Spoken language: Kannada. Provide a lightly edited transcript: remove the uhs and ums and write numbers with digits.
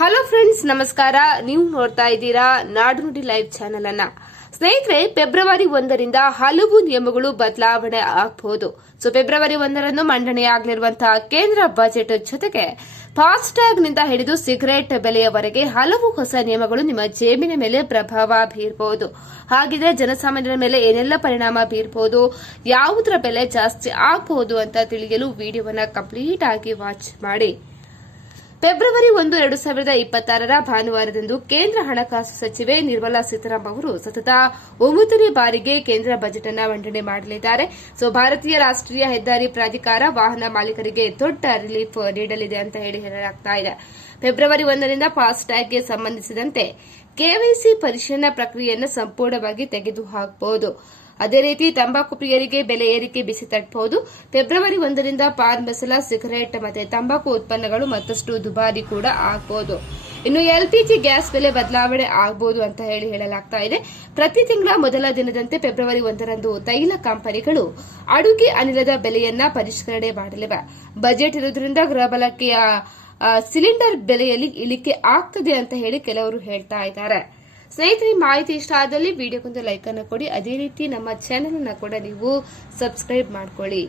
ಹಲೋ ಫ್ರೆಂಡ್ಸ್, ನಮಸ್ಕಾರ. ನೀವು ನೋಡ್ತಾ ಇದ್ದೀರಾ ನಾಡು ನುಡಿ ಲೈವ್ ಚಾನೆಲ್ ಅನ್ನ. ಸ್ನೇಹಿತರೆ, ಫೆಬ್ರವರಿ 1ರಿಂದ ಹಲವು ನಿಯಮಗಳು ಬದಲಾವಣೆ ಆಗಬಹುದು. ಫೆಬ್ರವರಿ 1ರಂದು ಮಂಡನೆಯಾಗಲಿರುವಂತಹ ಕೇಂದ್ರ ಬಜೆಟ್ ಜೊತೆಗೆ ಫಾಸ್ಟ್ಯಾಗ್ ನಿಂದ ಹಿಡಿದು ಸಿಗರೇಟ್ ಬೆಲೆಯವರೆಗೆ ಹಲವು ಹೊಸ ನಿಯಮಗಳು ನಿಮ್ಮ ಜೇಬಿನ ಮೇಲೆ ಪ್ರಭಾವ ಬೀರಬಹುದು. ಹಾಗಿದ್ರೆ ಜನಸಾಮಾನ್ಯರ ಮೇಲೆ ಏನೆಲ್ಲ ಪರಿಣಾಮ ಬೀರಬಹುದು, ಯಾವುದರ ಬೆಲೆ ಜಾಸ್ತಿ ಆಗಬಹುದು ಅಂತ ತಿಳಿಯಲು ವಿಡಿಯೋವನ್ನು ಕಂಪ್ಲೀಟ್ ಆಗಿ ವಾಚ್ ಮಾಡಿ. ಫೆಬ್ರವರಿ 1, 2026 ಭಾನುವಾರದಂದು ಕೇಂದ್ರ ಹಣಕಾಸು ಸಚಿವೆ ನಿರ್ಮಲಾ ಸೀತಾರಾಮನ್ ಅವರು ಸತತ 9ನೇ ಬಾರಿಗೆ ಕೇಂದ್ರ ಬಜೆಟ್ ಅನ್ನು ಮಂಡನೆ ಮಾಡಲಿದ್ದಾರೆ. ಭಾರತೀಯ ರಾಷ್ಟೀಯ ಹೆದ್ದಾರಿ ಪ್ರಾಧಿಕಾರ ವಾಹನ ಮಾಲೀಕರಿಗೆ ದೊಡ್ಡ ರಿಲೀಫ್ ನೀಡಲಿದೆ ಅಂತ ಹೇಳಲಾಗ್ತಾ ಇದೆ. ಫೆಬ್ರವರಿ 1ರಿಂದ ಫಾಸ್ಟ್ಯಾಗ್ಗೆ ಸಂಬಂಧಿಸಿದಂತೆ ಕೆವೈಸಿ ಪರಿಶೀಲನಾ ಪ್ರಕ್ರಿಯೆಯನ್ನು ಸಂಪೂರ್ಣವಾಗಿ ತೆಗೆದುಹಾಕಬಹುದು. ಅದೇ ರೀತಿ ತಂಬಾಕು ಪ್ರಿಯರಿಗೆ ಬೆಲೆ ಏರಿಕೆ ಬಿಸಿ ತಟ್ಟಬಹುದು. ಫೆಬ್ರವರಿ 1ರಿಂದ ಪಾನ್ ಮಸಾಲ, ಸಿಗರೇಟ್ ಮತ್ತು ತಂಬಾಕು ಉತ್ಪನ್ನಗಳು ಮತ್ತಷ್ಟು ದುಬಾರಿ ಕೂಡ ಆಗಬಹುದು. ಇನ್ನು ಎಲ್ಪಿಜಿ ಗ್ಯಾಸ್ ಬೆಲೆ ಬದಲಾವಣೆ ಆಗಬಹುದು ಅಂತ ಹೇಳಲಾಗ್ತಾ ಇದೆ. ಪ್ರತಿ ತಿಂಗಳ ಮೊದಲ ದಿನದಂತೆ ಫೆಬ್ರವರಿ 1ರಂದು ತೈಲ ಕಂಪನಿಗಳು ಅಡುಗೆ ಅನಿಲದ ಬೆಲೆಯನ್ನ ಪರಿಷ್ಕರಣೆ ಮಾಡಲಿವೆ. ಬಜೆಟ್ ಇರುವುದರಿಂದ ಗೃಹಬಳಕೆಯ ಸಿಲಿಂಡರ್ ಬೆಲೆಯಲ್ಲಿ ಇಳಿಕೆ ಆಗ್ತದೆ ಅಂತ ಹೇಳಿ ಕೆಲವರು ಹೇಳ್ತಾ ಇದ್ದಾರೆ. ಸ್ನೇಹಿತರೆ, ಮಾಹಿತಿ ಇಷ್ಟ ಆದಲ್ಲಿ ವಿಡಿಯೋಗೊಂದು ಲೈಕ್ ಅನ್ನು ಕೊಡಿ. ಅದೇ ರೀತಿ ನಮ್ಮ ಚಾನೆಲ್ ಅನ್ನು ಕೂಡ ನೀವು ಸಬ್ಸ್ಕ್ರೈಬ್ ಮಾಡ್ಕೊಳ್ಳಿ.